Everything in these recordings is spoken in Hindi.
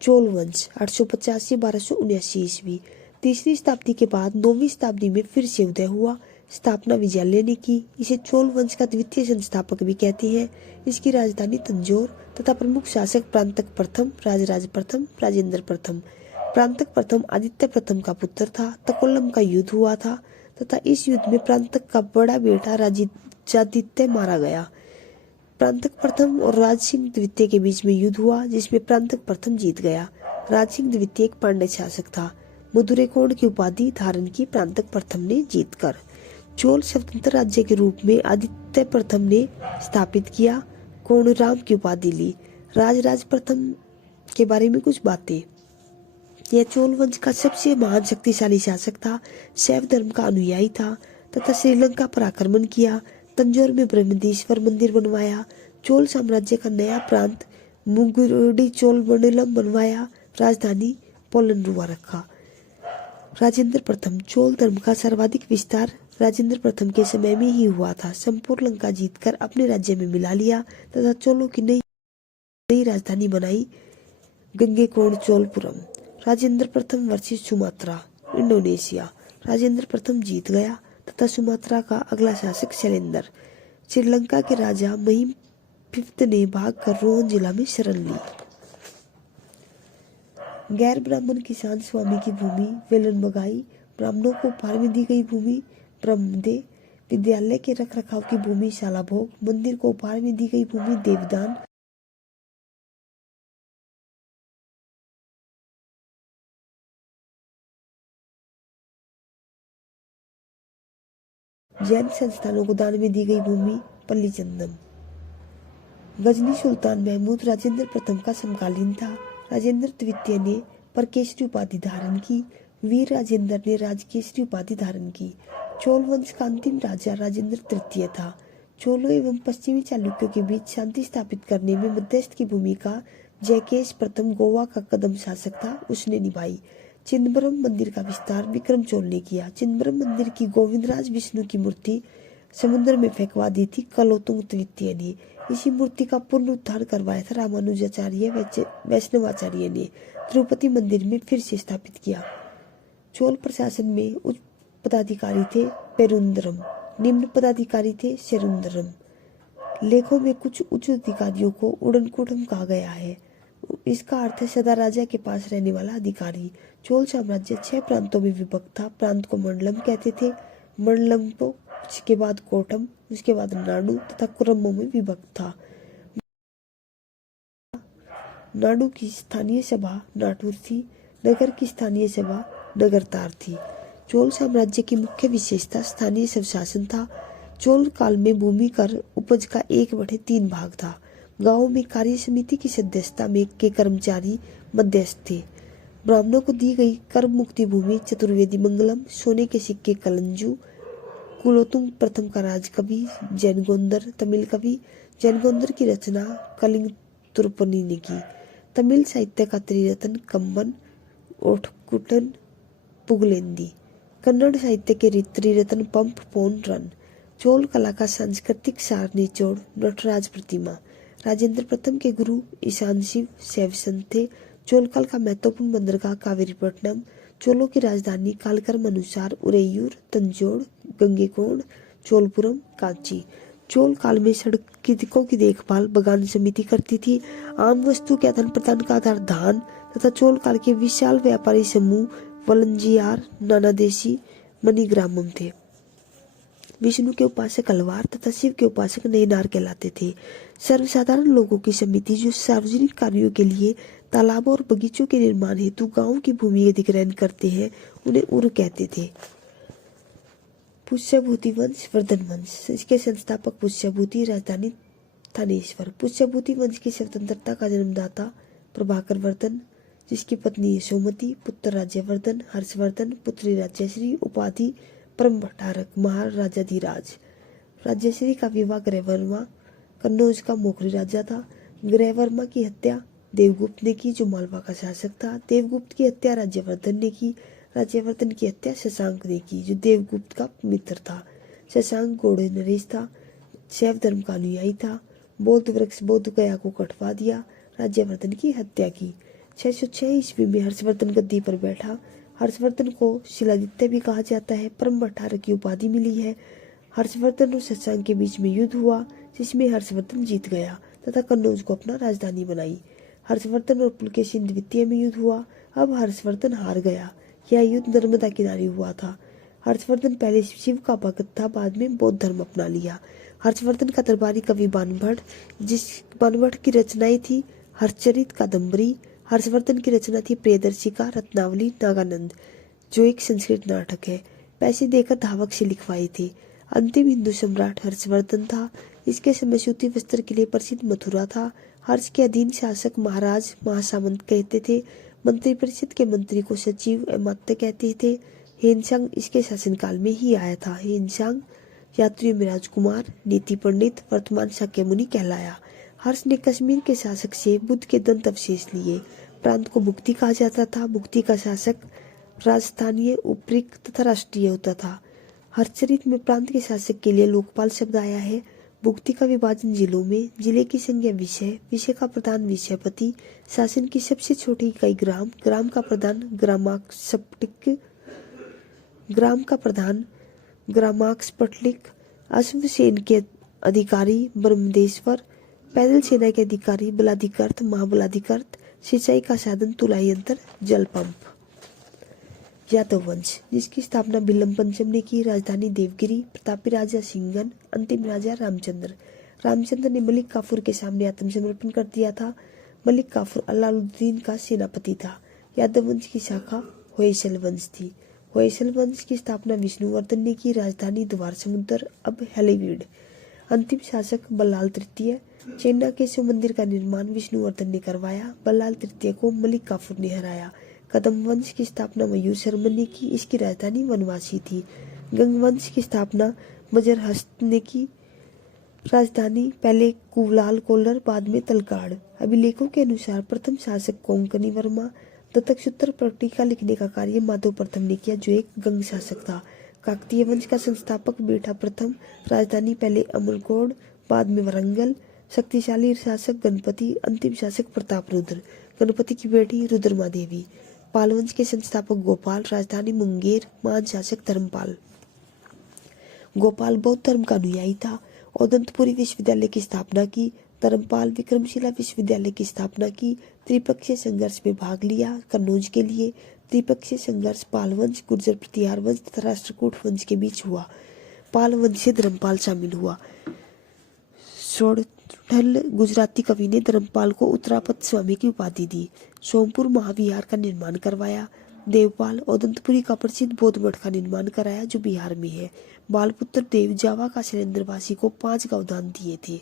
चोल वंश 850 से 1279 ईस्वी। तीसरी शताब्दी के बाद 9वीं शताब्दी में फिर से उदय हुआ। स्थापना विजयालय ने की। इसे चोल वंश का द्वितीय संस्थापक भी कहते हैं। इसकी राजधानी तंजौर तथा प्रमुख शासक प्रांतक प्रथम, राजराज प्रथम, राजेंद्र प्रथम। प्रांतक प्रथम आदित्य प्रथम का पुत्र था। तकोलम का युद्ध हुआ था तथा इस युद्ध में प्रांतक का बड़ा बेटा राजादित्य मारा गया। प्रांतक प्रथम और राज सिंह द्वितीय के बीच में युद्ध हुआ, जिसमें प्रांतक प्रथम जीत गया। राज सिंह द्वितीय एक पांड्य शासक था। मधुरेकोण की उपाधि धारण की प्रांतक प्रथम ने जीतकर। चोल स्वतंत्र राज्य के रूप में आदित्य प्रथम ने स्थापित किया। कोणराम की उपाधि ली। राजराज प्रथम के बारे में कुछ बातें। यह चोल वंश का सबसे महान शक्तिशाली शासक था। शैव धर्म का अनुयायी था तथा श्रीलंका पर आक्रमण किया। तंजौर में ब्रह्मदेश्वर मंदिर बनवाया। चोल साम्राज्य का नया प्रांत मुगुरुडी चोल मंडलम बनवाया। राजधानी पोलनरुवा रखा। राजेंद्र प्रथम। चोल धर्म का सर्वाधिक विस्तार राजेंद्र प्रथम के समय में ही हुआ था। संपूर्ण लंका जीतकर अपने राज्य में मिला लिया तथा चोलों की नई राजधानी बनाई, गंगेकोंड चोलपुरम। राजेंद्र प्रथम वर्सेस सुमात्रा, इंडोनेशिया। राजेंद्र प्रथम जीत गया तथा सुमात्रा का अगला शासक शैलेंद्र। श्रीलंका के राजा महिम फिफ्थ ने भागकर रोहन जिला में शरण ली। गैर ब्राह्मण किसान स्वामी की भूमि वेलन बगाई। ब्राह्मणों को उपहार में दी गई भूमि ब्रह्मदे। विद्यालय के रख रखाव की भूमि शालाभोग। मंदिर को उपहार में दी गई भूमि देवदान। जैन संस्थानों को दान में दी गई भूमि पल्लीचंदम। गजनी सुल्तान महमूद राजेंद्र प्रथम का समकालीन था। राजेंद्र द्वितीय ने परकेसरी उपाधि धारण की। वीर राजेंद्र ने राजकेसरी उपाधि धारण की। चोल वंश का अंतिम राजा राजेंद्र तृतीय था। चोलों एवं पश्चिमी चालुक्यों के बीच शांति स्थापित करने में मध्यस्थ की भूमिका जयकेश प्रथम गोवा का कदम शासक था, उसने निभाई। चिदंबरम मंदिर का विस्तार विक्रम चोल ने किया। चिदंबरम मंदिर की गोविंदराज विष्णु की मूर्ति समुद्र में फेंकवा दी थी कलोतुंग तृतीय ने। इसी मूर्ति का पुनरुद्धार करवाया था रामानुजाचार्य वैष्णवाचार्य ने। तिरुपति मंदिर में फिर से स्थापित किया। चोल प्रशासन में उच्च पदाधिकारी थे पेरुंदरम, निम्न पदाधिकारी थे सेरुंदरम। लेखों में कुछ उच्च अधिकारियों को उड़नकुटम कहा गया है। इसका अर्थ है सदा राजा के पास रहने वाला अधिकारी। चोल साम्राज्य 6 प्रांतों में विभक्त था। प्रांत को मंडलम कहते थे। मंडलम को उसके बाद कोटम, उसके बाद नाडु तथा कुरम्मों में विभक्त था। नाडु की स्थानीय सभा नाटुर थी। नगर की स्थानीय सभा नगरतार थी। चोल साम्राज्य की मुख्य विशेषता स्थानीय स्वशासन था। चोल काल में भूमि कर उपज का 1/3 भाग था। गांवों में कार्य समिति की सदस्यता में के कर्मचारी मध्यस्थ थे। ब्राह्मणों को दी गई कर मुक्ति भूमि चतुर्वेदी मंगलम। सोने के सिक्के कलंजू। कुलोतुंग प्रथम का राजकवि जैनगोंदर तमिल कवि। जैनगोंदर की रचना कलिंग तुर्पनी ने की। तमिल साहित्य का त्रिरत्न कम्बन, ओठकुटन, पुगलेंदी। कन्नड़ साहित्य के त्रिरत्न पंप पोन रन। चोल कला का सांस्कृतिक सार निचोड़ नटराज प्रतिमा। राजेंद्र प्रथम के गुरु ईशान शिव शैव संत थे। चोल काल का महत्वपूर्ण बंदरगाह कावेरीपट्टनम। चोलों की राजधानी कालक्रम अनुसार उरेयूर, तंजौर, गंगेकोंड, चोलपुरम, कांची। चोल काल में सड़कों की देखभाल बगान समिति करती थी। आम वस्तु के आदान प्रदान का आधार धान तथा चोल काल के विशाल व्यापारी समूह वलंजियार, नानादेशी, मणिग्रामम थे। विष्णु के उपासक अलवार तथा शिव के उपासक नयनार कहलाते थे। सर्वसाधारण लोगों की समिति जो सार्वजनिक कार्यों के लिए तालाबों और बगीचों के निर्माण हेतु गांवों की भूमि अधिग्रहण करते हैं, उन्हें उर कहते थे। पुष्यभूति वंश वर्धन वंश। इसके संस्थापक पुष्यभूति, राजधानी थानेश्वर। पुष्यभूति वंश की स्वतंत्रता का जन्मदाता प्रभाकर वर्धन, जिसकी पत्नी यशोमती, पुत्र राज्यवर्धन, हर्षवर्धन, पुत्री राज्यश्री, उपाधि परम भट्टारक, महाराजाधिराज। राज्यश्री का विवाह ग्रहवर्मा कन्नौज का मोखरी राजा था। ग्रहवर्मा की हत्या देवगुप्त ने की, जो मालवा का शासक था। देवगुप्त की हत्या राज्यवर्धन ने की। राज्यवर्धन की हत्या शशांक ने की, जो देवगुप्त का मित्र था। शशांक घोड़े नरेश था। शैव धर्म का अनुयायी था। बौद्ध वृक्ष बौद्ध गया को कटवा दिया। राज्यवर्धन की हत्या की। 606 ईस्वी में हर्षवर्धन गद्दी पर बैठा। हर्षवर्धन को शिलादित्य भी कहा जाता है। परम भट्टारक की उपाधि मिली है। हर्षवर्धन और शशांक के बीच में युद्ध हुआ, जिसमें हर्षवर्धन जीत गया तथा कन्नौज को अपना राजधानी बनाई। हर्षवर्धन और पुलकेशिन द्वितीय में युद्ध हुआ। अब हर्षवर्धन हार गया। यह युद्ध नर्मदा किनारे हुआ था। हर्षवर्धन पहले शिव का भक्त था, बाद में बौद्ध धर्म अपना लिया। हर्षवर्धन का दरबारी कवि बाणभट्ट, जिस बाणभट्ट की रचनाएं थी हर्षचरित, कादम्बरी। हर्षवर्धन की रचना थी प्रियदर्शी का रत्नावली, नागानंद, जो एक संस्कृत नाटक है। पैसे देकर धावक से लिखवाए थे। अंतिम हिंदू सम्राट हर्षवर्धन था। इसके समय सूती वस्त्र के लिए प्रसिद्ध मथुरा था। हर्ष के अधीन शासक महाराज महासामंत कहते थे। मंत्रिपरिषद के मंत्री को सचिव अमात्य कहते थे। हेनसांग इसके शासनकाल में ही आया था। हेनसांग यात्रियों में राजकुमार, नीति पंडित, वर्तमान शाक्य मुनि कहलाया। हर्ष ने कश्मीर के शासक से बुद्ध के दंत अवशेष लिए। प्रांत को भुक्ति कहा जाता था। भुक्ति का शासक राजस्थानीय, उपरिक तथा राष्ट्रीय होता था। हर्षचरित में प्रांत के शासक के लिए लोकपाल शब्द आया है। भुक्ति का विभाजन जिलों में, जिले की संज्ञा विषय, विषय का प्रधान विषयपति, शासन की सबसे छोटी इकाई ग्राम, ग्राम का प्रधान ग्रामाक्सपटिक, ग्राम का प्रधान ग्रामाक्सपटलिक, अश्वसेन के अधिकारी ब्रह्मदेश्वर, पैदल सेना के अधिकारी बलाधिकृत, महाबलाधिकृत, सिंचाई का साधन तुलाई यंत्र, जल पंप। यादव वंश, जिसकी स्थापना बिल्लम पंचम ने की। राजधानी देवगिरी। प्रतापी राजा सिंघन, अंतिम राजा रामचंद्र। रामचंद्र ने मलिक काफूर के सामने आत्मसमर्पण कर दिया था। मलिक काफूर अलाउद्दीन का सेनापति था। यादव वंश की शाखा होयसल वंश थी। होयसल वंश की स्थापना विष्णुवर्धन ने की। राजधानी द्वार समुद्र, अब हैलीवीड। अंतिम शासक बल्लाल तृतीय। चेन्नई के शिव मंदिर का निर्माण विष्णुवर्धन ने करवाया। बल्लाल तृतीय को मलिक काफूर ने हराया। कदम वंश की स्थापना मयूर शर्मा ने की। इसकी राजधानी वनवासी थी। गंग वंश की स्थापना मजरहस्त ने की। राजधानी पहले कुवलाल कोल्लर, बाद में तलकाड़। अभिलेखों के अनुसार प्रथम शासक कोंकणी वर्मा। दत्तक सूत्र पट्टिका लिखने का कार्य माधव प्रथम ने किया, जो एक गंग शासक था। काकतीय वंश का संस्थापक बेटा प्रथम। राजधानी पहले अमरकोट, बाद में वरंगल। शक्तिशाली शासक गणपति। अंतिम शासक प्रतापरुद्र। गणपति की बेटी रुद्रमा देवी। पाल वंश के संस्थापक गोपाल। राजधानी मुंगेर। महान शासक धर्मपाल। गोपाल बौद्ध धर्म का अनुयायी था। औदंतपुरी विश्वविद्यालय की स्थापना की। धर्मपाल विक्रमशिला विश्वविद्यालय की स्थापना की। त्रिपक्षीय संघर्ष में भाग लिया कन्नौज के लिए। त्रिपक्षीय संघर्ष पाल वंश, गुर्जर प्रतिहार वंश तथा राष्ट्रकूट वंश के बीच हुआ। पाल वंश से धर्मपाल शामिल हुआ। सोरठल गुजराती कवि ने धर्मपाल को उत्तरापद स्वामी की उपाधि दी। सोमपुर महाविहार का निर्माण करवाया। देवपाल औदंतपुरी का प्रसिद्ध बौद्ध मठ का निर्माण कराया, जो बिहार में है। बालपुत्र देव जावा का शैलेंद्रवासी को 5 गांव दान दिए थे।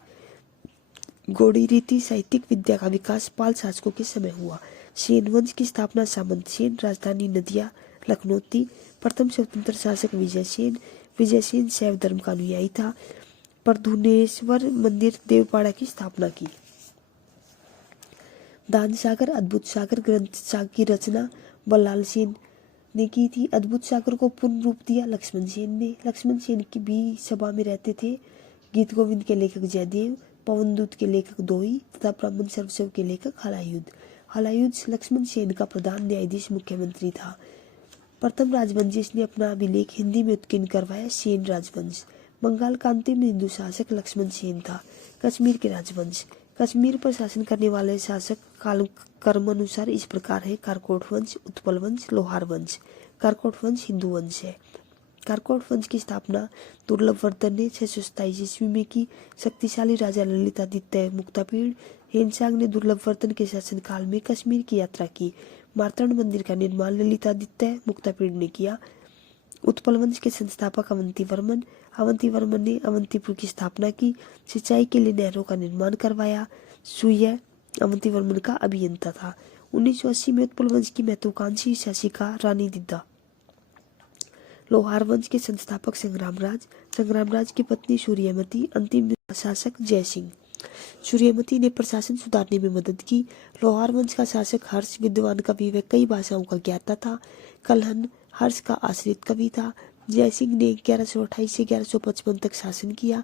गौड़ी रीति साहित्यिक विद्या का विकास पाल शासकों के समय हुआ। सेन वंश की स्थापना सामंत सेन। राजधानी नदिया, लखनौती। प्रथम स्वतंत्र शासक विजय सेन। विजय सेन शैव धर्म का अनुयायी था। प्रधुनेश्वर मंदिर देवपाड़ा की स्थापना की। दान सागर, अद्भुत सागर ग्रंथ की रचना बल्लाल सेन ने की थी। अद्भुत सागर को पूर्ण रूप दिया लक्ष्मण सेन ने। लक्ष्मण सेन की भी सभा में रहते थे गीत गोविंद के लेखक जयदेव, पवनदूत के लेखक दोई तथा ब्राह्मण सर्वस्व के लेखक हलायुद्ध। हलायुद्ध लक्ष्मण सेन का प्रधान न्यायाधीश मुख्यमंत्री था। प्रथम राजवंश जिसने अपना अभिलेख हिंदी में उत्कीर्ण करवाया, सेन राजवंश। बंगाल का अंतिम हिंदू शासक लक्ष्मण सेन था। कश्मीर के राजवंश। कश्मीर पर शासन करने वाले शासक काल कर्म अनुसार इस प्रकार है: कारकोट वंश, उत्पल वंश, लोहार वंश। कारकोट वंश हिंदू वंश है। कारकोट वंश की स्थापना दुर्लभवर्धन ने 627 ईस्वी में की। शक्तिशाली राजा ललितादित्य मुक्तापीड़। हेनसांग ने दुर्लभवर्धन के शासनकाल में कश्मीर की यात्रा की। मार्तंड मंदिर का निर्माण ललितादित्य मुक्तापीड़ ने किया। उत्पल वंश के संस्थापक अवंतीवर्मन। अवंतीवर्मन ने अवंतीपुर की स्थापना की। सिंचाई के लिए नहरों का निर्माण करवाया। सूर्य अवंतीवर्मन का अभियंता था। 1980 में उत्पल वंश की महत्वाकांक्षी शासिका रानी दिद्दा। लोहार वंश के संस्थापक संग्रामराज। संग्रामराज की पत्नी सूर्यमती। अंतिम शासक जयसिंह। सूर्यमती ने प्रशासन सुधारने में मदद की। लोहार वंश का शासक हर्ष विद्वान कवि व कई भाषाओं का ज्ञाता था। कलहन हर्ष का आश्रित कवि था। जयसिंह ने 1128 से 1155 तक शासन किया।